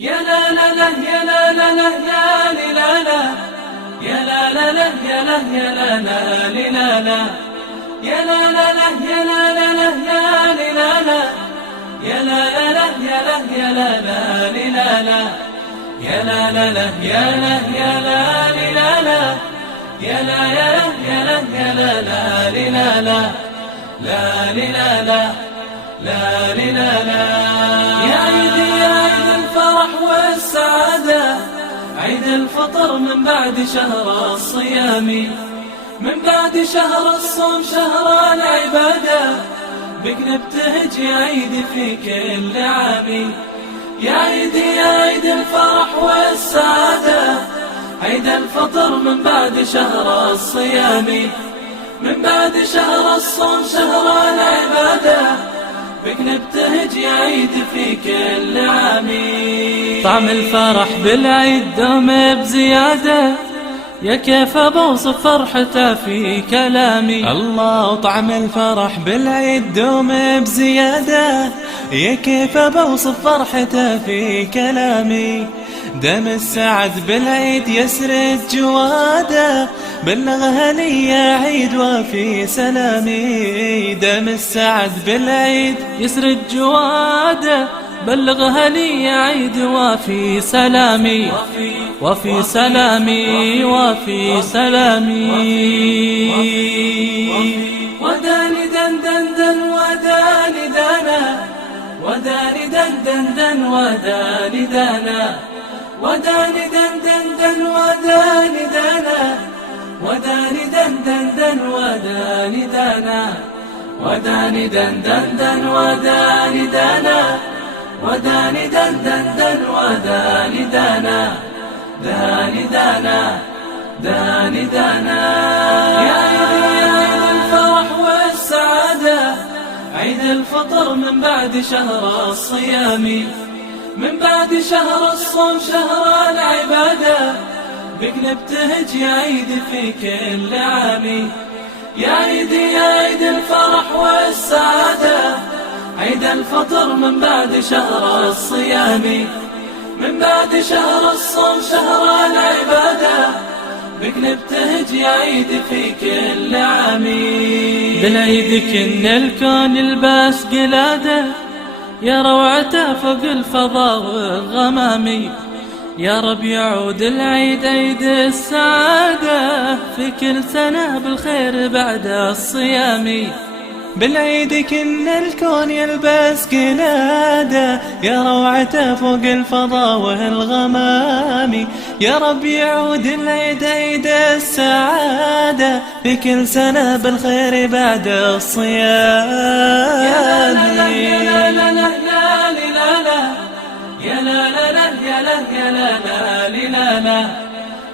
يا لا لا لا يا لا لا لا يا لي لا لا يا لا لا لا يا لا يا لا لا لي لا لا يا لا لا لا يا لا لا لا يا لي لا لا يا لا لا لا يا لا يا لا لا لي لا لا يا لا لا لا يا لا يا لا لي لا لا يا لا يا لا يا لا يا لا لا لي لا لا لا لي لا لا لا لي لا لا يا عيدي يا عيد الفرح والسعادة، عيد الفطر من بعد شهر الصيام، من بعد شهر الصوم شهر العبادة، بك نبتهج يا عيد في كل عام. يا عيدي يا عيد الفرح والسعادة، عيد الفطر من بعد شهر الصيام، من بعد شهر الصوم شهر العبادة، بك نبتهج يا عيد في كل عام. طعم الفرح بالعيد دوم بزيادة، يا كيف بوصف فرحته في كلامي. الله طعم الفرح بالعيد دوم بزيادة، يا كيف بوصف فرحته في كلامي. دم السعد بالعيد يسرد جواده، بلغها لي يا عيد وفي سلامي. دم السعد بالعيد يسرد جواده، بلغها لي يا عيد وفي سلامي، وفي سلامي، وفي سلامي. وداني دن دن دن وداني دانا، وداني دن دن دن وداني دانا، وداني دن دن دن وداني دانا، وداني دن دن دن وداني دانا، وداني دن دن دن وداني دانا، وداني دن دن دن وداني دانا، داني دانا، داني دانا. يا عيدي يا عيد الفرح والسعادة، عيد الفطر من بعد شهر الصيام، من بعد شهر الصوم شهر العبادة، بك نبتهج يا عيد في كل عام. يا عيدي يا عيد الفرح والسعادة، عيد الفطر من بعد شهر الصيام، من بعد شهر الصوم شهر العبادة، بك نبتهج يا عيد في كل عام. بالعيد كن الكون يلبس قلادة، يا روعته فوق الفضاء والغمام. يا رب يعود العيد عيد السعادة، في كل سنة بالخير بعد الصيام. بالعيد كن الكون يلبس قلادة، يا روعته فوق الفضاء والغمام. يا رب يعود العيد عيد السعادة، في كل سنة بالخير بعد الصيام. يا لا لا يا لا لا يا لي لا لا يا لا لا لا يا لا يا لا لا لي لا لا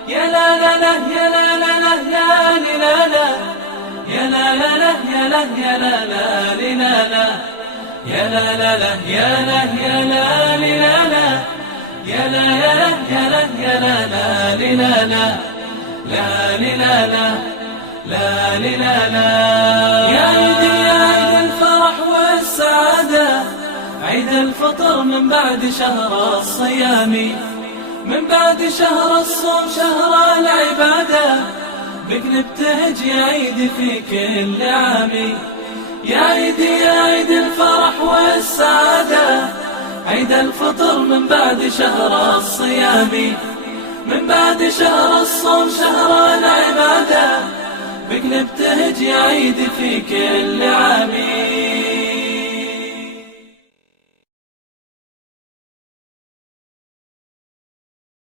يا لا لا لا يا لا لا لا يا لي لا لا يا لا لا لا يا لا يا لا لا لي لا لا يا لا لا لا يا لا يا لا لي لا لا يا لا يا لا يا لا يا لا لا لي لا لا لا لي لا لا لا لي لا لا. يا عيدي يا عيد الفرح والسعادة، عيد الفطر من بعد شهر الصيام، من بعد شهر الصوم شهر العبادة، بك نبتهج يا عيد في كل عام. يا عيدي يا عيد الفرح والسعادة، عيد الفطر من بعد شهر الصيام، من بعد شهر الصوم شهر العبادة، بك نبتهج يا عيد في كل عام.